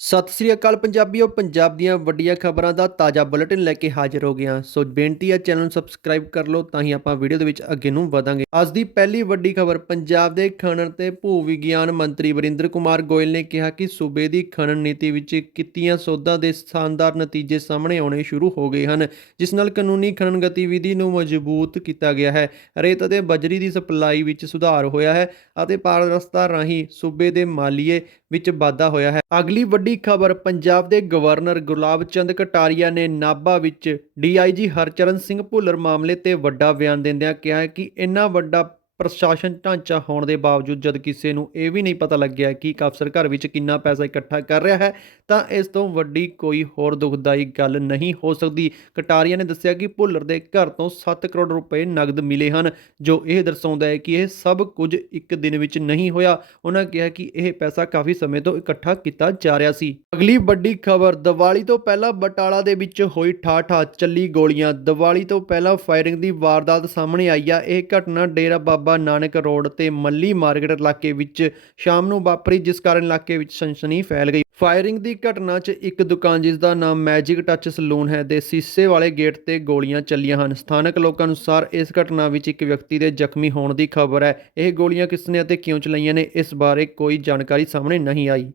ਸਤਿ ਸ੍ਰੀ ਅਕਾਲ ਪੰਜਾਬੀਓ, ਪੰਜਾਬ ਦੀਆਂ ਵੱਡੀਆਂ ਖਬਰਾਂ ਦਾ ਤਾਜ਼ਾ ਬੁਲੇਟਿਨ ਲੈ ਕੇ ਹਾਜ਼ਰ ਹੋ ਗਿਆ ਸੋ ਬੇਨਤੀ ਹੈ, ਚੈਨਲ ਨੂੰ ਸਬਸਕ੍ਰਾਈਬ ਕਰ ਲਓ ਤਾਂ ਹੀ ਆਪਾਂ ਵੀਡੀਓ ਦੇ ਵਿੱਚ ਅੱਗੇ ਨੂੰ ਵਧਾਂਗੇ। ਅੱਜ ਦੀ ਪਹਿਲੀ ਵੱਡੀ ਖਬਰ, ਪੰਜਾਬ ਦੇ ਖਣਨ ਤੇ ਭੂ ਵਿਗਿਆਨ ਮੰਤਰੀ ਵਰਿੰਦਰ ਕੁਮਾਰ ਗੋਇਲ ਨੇ ਕਿਹਾ ਕਿ ਸੂਬੇ ਦੀ ਖਣਨ ਨੀਤੀ ਵਿੱਚ ਕੀਤੀਆਂ ਸੋਧਾਂ ਦੇ ਸ਼ਾਨਦਾਰ ਨਤੀਜੇ ਸਾਹਮਣੇ ਆਉਣੇ ਸ਼ੁਰੂ ਹੋ ਗਏ ਹਨ, ਜਿਸ ਨਾਲ ਕਾਨੂੰਨੀ ਖਣਨ ਗਤੀਵਿਧੀ ਨੂੰ ਮਜ਼ਬੂਤ ਕੀਤਾ ਗਿਆ ਹੈ। ਰੇਤ ਅਤੇ ਬਜਰੀ ਦੀ ਸਪਲਾਈ ਵਿੱਚ ਸੁਧਾਰ ਹੋਇਆ ਹੈ ਅਤੇ ਪਾਰਦਰਸ਼ਤਾ ਰਾਹੀਂ ਸੂਬੇ ਦੇ ਮਾਲੀਏ ਵਿੱਚ ਵਾਧਾ ਹੋਇਆ ਹੈ। ਅਗਲੀ ਵੱਡੀ ਖਬਰ, ਪੰਜਾਬ ਦੇ ਗਵਰਨਰ ਗੁਲਾਬ ਚੰਦ ਕਟਾਰੀਆ ਨੇ ਨਾਭਾ ਵਿੱਚ ਡੀਆਈਜੀ ਹਰਚਰਨ ਸਿੰਘ ਭੁੱਲਰ ਮਾਮਲੇ ਤੇ ਵੱਡਾ ਬਿਆਨ ਦਿੰਦਿਆਂ ਕਿਹਾ ਹੈ ਕਿ ਇੰਨਾ ਵੱਡਾ ਪ੍ਰਸ਼ਾਸਨ ਢਾਂਚਾ ਹੋਣ ਦੇ ਬਾਵਜੂਦ ਜਦ ਕਿਸੇ ਨੂੰ ਇਹ ਵੀ ਨਹੀਂ ਪਤਾ ਲੱਗਿਆ ਕਿ ਇੱਕ ਅਫਸਰ ਘਰ ਵਿੱਚ ਕਿੰਨਾ ਪੈਸਾ ਇਕੱਠਾ ਕਰ ਰਿਹਾ ਹੈ, ਤਾਂ ਇਸ ਤੋਂ ਵੱਡੀ ਕੋਈ ਹੋਰ ਦੁਖਦਾਈ ਗੱਲ ਨਹੀਂ ਹੋ ਸਕਦੀ। ਕਟਾਰੀਆ ਨੇ ਦੱਸਿਆ ਕਿ ਭੁੱਲਰ ਦੇ ਘਰ ਤੋਂ 7 ਕਰੋੜ ਰੁਪਏ ਨਗਦ ਮਿਲੇ ਹਨ, ਜੋ ਇਹ ਦਰਸਾਉਂਦਾ ਹੈ ਕਿ ਇਹ ਸਭ ਕੁਝ ਇੱਕ ਦਿਨ ਵਿੱਚ ਨਹੀਂ ਹੋਇਆ। ਉਹਨਾਂ ਕਿਹਾ ਕਿ ਇਹ ਪੈਸਾ ਕਾਫੀ ਸਮੇਂ ਤੋਂ ਇਕੱਠਾ ਕੀਤਾ ਜਾ ਰਿਹਾ ਸੀ। ਅਗਲੀ ਵੱਡੀ ਖਬਰ, ਦੀਵਾਲੀ ਤੋਂ ਪਹਿਲਾਂ ਬਟਾਲਾ ਦੇ ਵਿੱਚ ਹੋਈ ਠਾਠਾ ਚੱਲੀ ਗੋਲੀਆਂ। ਦੀਵਾਲੀ ਤੋਂ ਪਹਿਲਾਂ ਫਾਇਰਿੰਗ ਦੀ ਵਾਰਦਾਤ ਸਾਹਮਣੇ ਆਈ ਆ। ਇਹ ਘਟਨਾ ਡੇਰਾ ਬਾਬਾ ਨਾਨਕ ਰੋਡ ਤੇ ਮੱਲੀ ਮਾਰਕੀਟ ਇਲਾਕੇ ਵਿੱਚ ਸ਼ਾਮ ਨੂੰ ਵਾਪਰੀ, ਜਿਸ ਕਾਰਨ ਇਲਾਕੇ ਵਿੱਚ ਸਨਸਨੀ ਫੈਲ ਗਈ। ਫਾਇਰਿੰਗ ਦੀ ਘਟਨਾ 'ਚ ਇੱਕ ਦੁਕਾਨ, ਜਿਸ ਦਾ ਨਾਮ ਮੈਜਿਕ ਟੱਚ ਸਲੂਨ ਹੈ, ਦੇ ਸੀਸੇ ਵਾਲੇ ਗੇਟ ਤੇ ਗੋਲੀਆਂ ਚੱਲੀਆਂ ਹਨ। ਸਥਾਨਕ ਲੋਕਾਂ ਅਨੁਸਾਰ ਇਸ ਘਟਨਾ ਵਿੱਚ ਇੱਕ ਵਿਅਕਤੀ ਦੇ ਜ਼ਖਮੀ ਹੋਣ ਦੀ ਖਬਰ ਹੈ। ਇਹ ਗੋਲੀਆਂ ਕਿਸਨੇ ਅਤੇ ਕਿਉਂ ਚਲਾਈਆਂ ਨੇ, ਇਸ ਬਾਰੇ ਕੋਈ ਜਾਣਕਾਰੀ ਸਾਹਮਣੇ ਨਹੀਂ ਆਈ।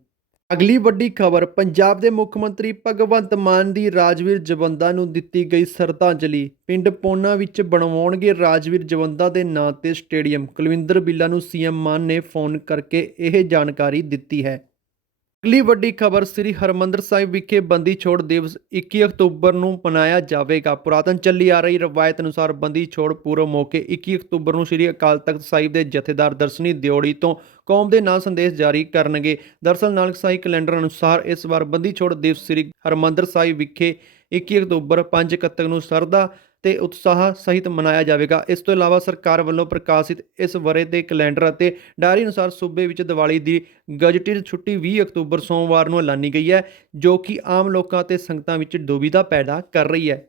ਅਗਲੀ ਵੱਡੀ ਖਬਰ, ਪੰਜਾਬ ਦੇ ਮੁੱਖ ਮੰਤਰੀ ਭਗਵੰਤ ਮਾਨ ਦੀ ਰਾਜਵੀਰ ਜਵੰਦਾ ਨੂੰ ਦਿੱਤੀ ਗਈ ਸ਼ਰਧਾਂਜਲੀ। ਪਿੰਡ ਪੋਨਾ ਵਿੱਚ ਬਣਵਾਉਣਗੇ ਰਾਜਵੀਰ ਜਵੰਦਾ ਦੇ ਨਾਂ ਤੇ ਸਟੇਡੀਅਮ। ਕੁਲਵਿੰਦਰ ਬਿੱਲਾ ਨੂੰ ਸੀਐਮ ਮਾਨ ਨੇ ਫੋਨ ਕਰਕੇ ਇਹ ਜਾਣਕਾਰੀ ਦਿੱਤੀ ਹੈ। ਅਗਲੀ ਵੱਡੀ ਖਬਰ ਸ੍ਰੀ ਹਰਮੰਦਰ ਸਾਹਿਬ ਵਿਖੇ ਬੰਦੀ ਛੋੜ ਦਿਵਸ 21 ਅਕਤੂਬਰ ਨੂੰ ਮਨਾਇਆ ਜਾਵੇਗਾ। ਪੁਰਾਤਨ ਚੱਲੀ ਆ ਰਹੀ ਰਵਾਇਤ ਅਨੁਸਾਰ ਬੰਦੀ ਛੋੜ ਪੂਰਬ ਮੌਕੇ 21 ਅਕਤੂਬਰ ਨੂੰ ਸ੍ਰੀ ਅਕਾਲ ਤਖਤ ਸਾਹਿਬ ਦੇ ਜਥੇਦਾਰ ਦਰਸ਼ਨੀ ਦਿਓੜੀ ਤੋਂ ਕੌਮ ਦੇ ਨਾਂ ਸੰਦੇਸ਼ ਜਾਰੀ ਕਰਨਗੇ। ਦਰਸਲ ਨਾਨਕ ਸਾਹਿਬ ਕੈਲੰਡਰ ਅਨੁਸਾਰ ਇਸ ਵਾਰ ਬੰਦੀ ਛੋੜ ਦਿਵਸ ਸ੍ਰੀ ਹਰਮੰਦਰ ਸਾਹਿਬ ਵਿਖੇ 21 ਅਕਤੂਬਰ 5 ਕੱਤਕ ਨੂੰ ਸਰਦਾ ਤੇ ਉਤਸ਼ਾਹ ਸਹਿਤ ਮਨਾਇਆ ਜਾਵੇਗਾ। ਇਸ ਤੋਂ ਇਲਾਵਾ ਸਰਕਾਰ ਵੱਲੋਂ ਪ੍ਰਕਾਸ਼ਿਤ ਇਸ ਵਰੇ ਦੇ ਕੈਲੰਡਰ ਅਤੇ ਡਾਇਰੀ ਅਨੁਸਾਰ ਸੂਬੇ ਵਿੱਚ ਦੀਵਾਲੀ ਦੀ ਗਜਟਿਡ ਛੁੱਟੀ 20 ਅਕਤੂਬਰ ਸੋਮਵਾਰ ਨੂੰ ਐਲਾਨੀ ਗਈ ਹੈ, ਜੋ ਕਿ ਆਮ ਲੋਕਾਂ ਤੇ ਸੰਗਤਾਂ ਵਿੱਚ ਦੁਬਿਧਾ ਪੈਦਾ ਕਰ ਰਹੀ ਹੈ।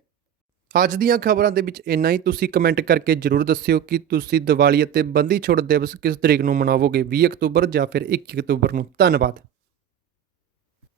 ਅੱਜ ਦੀਆਂ ਖਬਰਾਂ ਦੇ ਵਿੱਚ ਇੰਨਾ ਹੀ। ਤੁਸੀਂ ਕਮੈਂਟ ਕਰਕੇ ਜਰੂਰ ਦੱਸਿਓ ਕਿ ਤੁਸੀਂ ਦੀਵਾਲੀ ਅਤੇ ਬੰਦੀ ਛੋੜ ਦਿਵਸ ਕਿਸ ਤਰੀਕ ਨੂੰ ਮਨਾਵੋਗੇ? 20 ਅਕਤੂਬਰ ਜਾਂ ਫਿਰ 21 ਅਕਤੂਬਰ ਨੂੰ। ਧੰਨਵਾਦ।